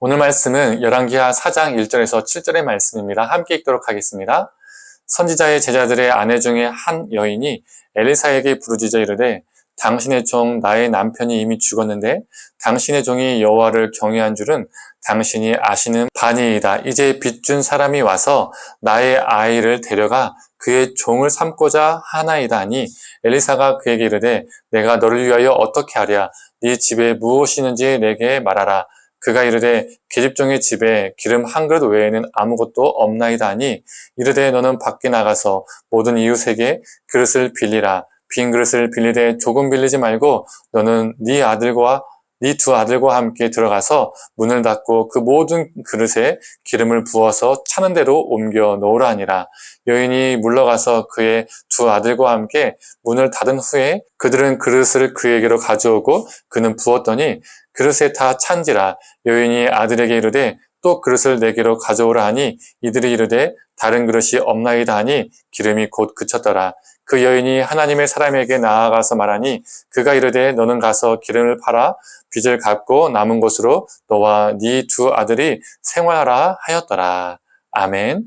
오늘 말씀은 열왕기하 4장 1절에서 7절의 말씀입니다. 함께 읽도록 하겠습니다. 선지자의 제자들의 아내 중에 한 여인이 엘리사에게 부르짖어 이르되 당신의 종 나의 남편이 이미 죽었는데 당신의 종이 여호와를 경외한 줄은 당신이 아시는 바니이다. 이제 빚준 사람이 와서 나의 아이를 데려가 그의 종을 삼고자 하나이다 하니 엘리사가 그에게 이르되 내가 너를 위하여 어떻게 하랴? 네 집에 무엇이 있는지 내게 말하라. 그가 이르되 계집종의 집에 기름 한 그릇 외에는 아무것도 없나이다 하니 이르되 너는 밖에 나가서 모든 이웃에게 그릇을 빌리라. 빈 그릇을 빌리되 조금 빌리지 말고 너는 네 두 아들과 함께 들어가서 문을 닫고 그 모든 그릇에 기름을 부어서 차는 대로 옮겨 놓으라 하니라. 여인이 물러가서 그의 두 아들과 함께 문을 닫은 후에 그들은 그릇을 그에게로 가져오고 그는 부었더니 그릇에 다 찬지라. 여인이 아들에게 이르되 또 그릇을 내게로 가져오라 하니 이들이 이르되 다른 그릇이 없나이다 하니 기름이 곧 그쳤더라. 그 여인이 하나님의 사람에게 나아가서 말하니 그가 이르되 너는 가서 기름을 팔아 빚을 갚고 남은 것으로 너와 네 두 아들이 생활하라 하였더라. 아멘.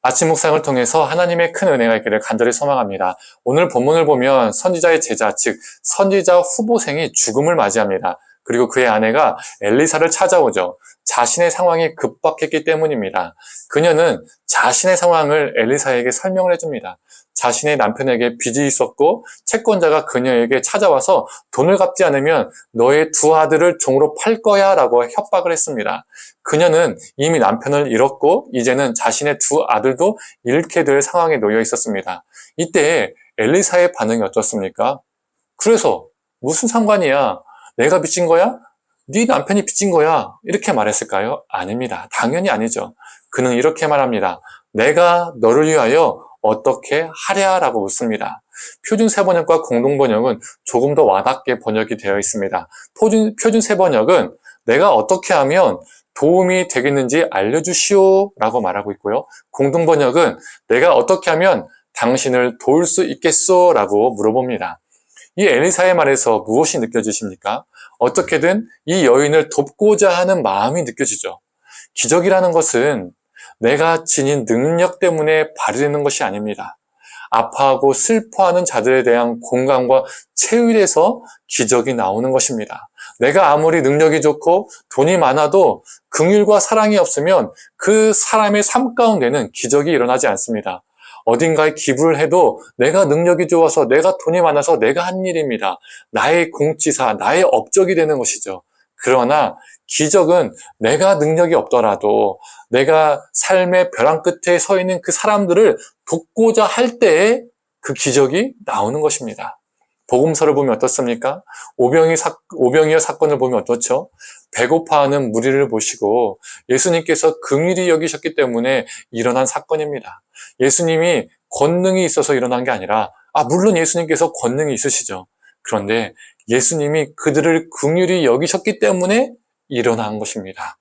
아침 묵상을 통해서 하나님의 큰 은혜가 있기를 간절히 소망합니다. 오늘 본문을 보면 선지자의 제자, 즉 선지자 후보생이 죽음을 맞이합니다. 그리고 그의 아내가 엘리사를 찾아오죠. 자신의 상황이 급박했기 때문입니다. 그녀는 자신의 상황을 엘리사에게 설명을 해줍니다. 자신의 남편에게 빚이 있었고 채권자가 그녀에게 찾아와서 돈을 갚지 않으면 너의 두 아들을 종으로 팔 거야 라고 협박을 했습니다. 그녀는 이미 남편을 잃었고 이제는 자신의 두 아들도 잃게 될 상황에 놓여 있었습니다. 이때 엘리사의 반응이 어떻습니까? 그래서 무슨 상관이야? 내가 빚진 거야? 네 남편이 빚진 거야? 이렇게 말했을까요? 아닙니다. 당연히 아니죠. 그는 이렇게 말합니다. 내가 너를 위하여 어떻게 하랴? 라고 묻습니다. 표준 세번역과 공동 번역은 조금 더 와닿게 번역이 되어 있습니다. 표준 세번역은 내가 어떻게 하면 도움이 되겠는지 알려주시오 라고 말하고 있고요. 공동 번역은 내가 어떻게 하면 당신을 도울 수 있겠소? 라고 물어봅니다. 이 엘리사의 말에서 무엇이 느껴지십니까? 어떻게든 이 여인을 돕고자 하는 마음이 느껴지죠. 기적이라는 것은 내가 지닌 능력 때문에 발휘되는 것이 아닙니다. 아파하고 슬퍼하는 자들에 대한 공감과 체휼에서 기적이 나오는 것입니다. 내가 아무리 능력이 좋고 돈이 많아도 긍휼과 사랑이 없으면 그 사람의 삶 가운데는 기적이 일어나지 않습니다. 어딘가에 기부를 해도 내가 능력이 좋아서 내가 돈이 많아서 내가 한 일입니다. 나의 공치사, 나의 업적이 되는 것이죠. 그러나 기적은 내가 능력이 없더라도 내가 삶의 벼랑 끝에 서 있는 그 사람들을 돕고자 할 때에 그 기적이 나오는 것입니다. 복음서를 보면 어떻습니까? 오병이어 사건을 보면 어떻죠? 배고파하는 무리를 보시고 예수님께서 긍휼히 여기셨기 때문에 일어난 사건입니다. 예수님이 권능이 있어서 일어난 게 아니라 물론 예수님께서 권능이 있으시죠. 그런데 예수님이 그들을 긍휼히 여기셨기 때문에 일어난 것입니다.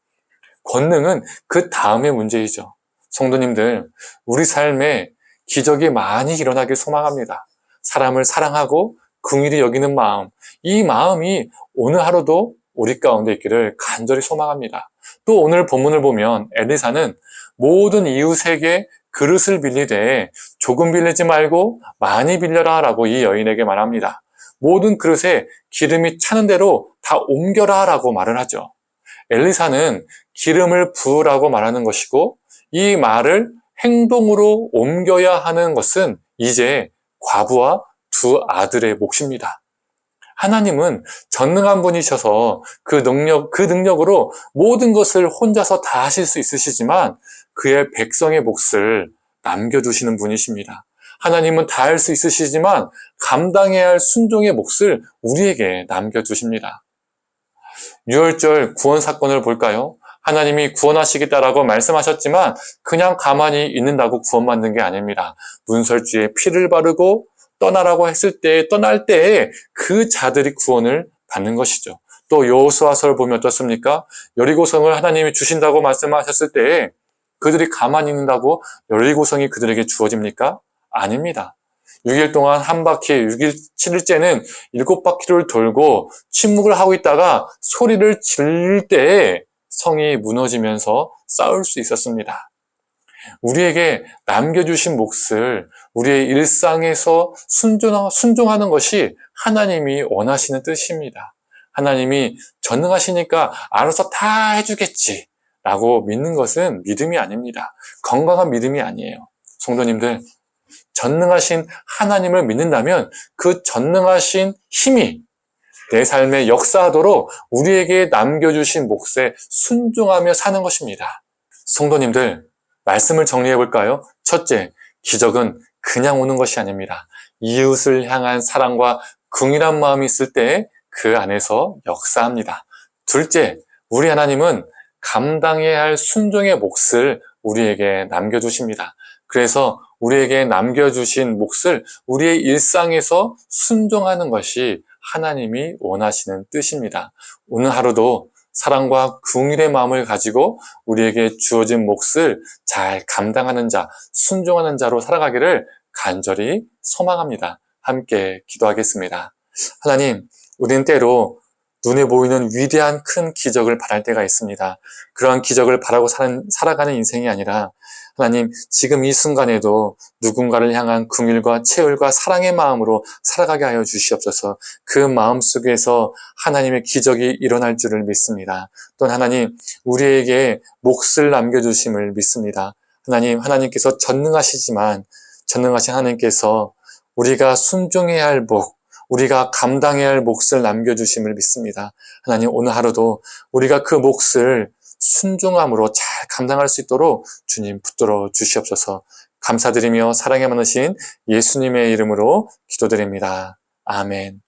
권능은 그 다음의 문제이죠. 성도님들, 우리 삶에 기적이 많이 일어나길 소망합니다. 사람을 사랑하고 긍휼히 여기는 마음, 이 마음이 오늘 하루도 우리 가운데 있기를 간절히 소망합니다. 또 오늘 본문을 보면 엘리사는 모든 이웃에게 그릇을 빌리되 조금 빌리지 말고 많이 빌려라 라고 이 여인에게 말합니다. 모든 그릇에 기름이 차는 대로 다 옮겨라 라고 말을 하죠. 엘리사는 기름을 부으라고 말하는 것이고 이 말을 행동으로 옮겨야 하는 것은 이제 과부와 두 아들의 몫입니다. 하나님은 전능한 분이셔서 그 능력으로 모든 것을 혼자서 다 하실 수 있으시지만 그의 백성의 몫을 남겨두시는 분이십니다. 하나님은 다 할 수 있으시지만 감당해야 할 순종의 몫을 우리에게 남겨두십니다. 유월절 구원 사건을 볼까요? 하나님이 구원하시겠다라고 말씀하셨지만 그냥 가만히 있는다고 구원받는 게 아닙니다. 문설주에 피를 바르고 떠나라고 했을 때 떠날 때에 그 자들이 구원을 받는 것이죠. 또 여호수아서를 보면 어떻습니까? 여리고성을 하나님이 주신다고 말씀하셨을 때에 그들이 가만히 있는다고 여리고성이 그들에게 주어집니까? 아닙니다. 6일 동안 한 바퀴, 7일째는 7바퀴를 돌고 침묵을 하고 있다가 소리를 지를 때에 성이 무너지면서 싸울 수 있었습니다. 우리에게 남겨주신 몫을 우리의 일상에서 순종하는 것이 하나님이 원하시는 뜻입니다. 하나님이 전능하시니까 알아서 다 해주겠지 라고 믿는 것은 믿음이 아닙니다. 건강한 믿음이 아니에요. 성도님들, 전능하신 하나님을 믿는다면 그 전능하신 힘이 내 삶에 역사하도록 우리에게 남겨주신 몫에 순종하며 사는 것입니다. 성도님들, 말씀을 정리해 볼까요? 첫째, 기적은 그냥 오는 것이 아닙니다. 이웃을 향한 사랑과 긍휼한 마음이 있을 때 그 안에서 역사합니다. 둘째, 우리 하나님은 감당해야 할 순종의 몫을 우리에게 남겨주십니다. 그래서 우리에게 남겨주신 몫을 우리의 일상에서 순종하는 것이 하나님이 원하시는 뜻입니다. 오늘 하루도 사랑과 긍휼의 마음을 가지고 우리에게 주어진 몫을 잘 감당하는 자, 순종하는 자로 살아가기를 간절히 소망합니다. 함께 기도하겠습니다. 하나님, 우리는 때로 눈에 보이는 위대한 큰 기적을 바랄 때가 있습니다. 그러한 기적을 바라고 살아가는 인생이 아니라 하나님, 지금 이 순간에도 누군가를 향한 긍휼과 채울과 사랑의 마음으로 살아가게 하여 주시옵소서. 그 마음 속에서 하나님의 기적이 일어날 줄을 믿습니다. 또한 하나님, 우리에게 몫을 남겨주심을 믿습니다. 하나님, 하나님께서 전능하시지만 전능하신 하나님께서 우리가 순종해야 할 몫, 우리가 감당해야 할 몫을 남겨주심을 믿습니다. 하나님, 오늘 하루도 우리가 그 몫을 순종함으로 잘 감당할 수 있도록 주님 붙들어 주시옵소서. 감사드리며 사랑에 많으신 예수님의 이름으로 기도드립니다. 아멘.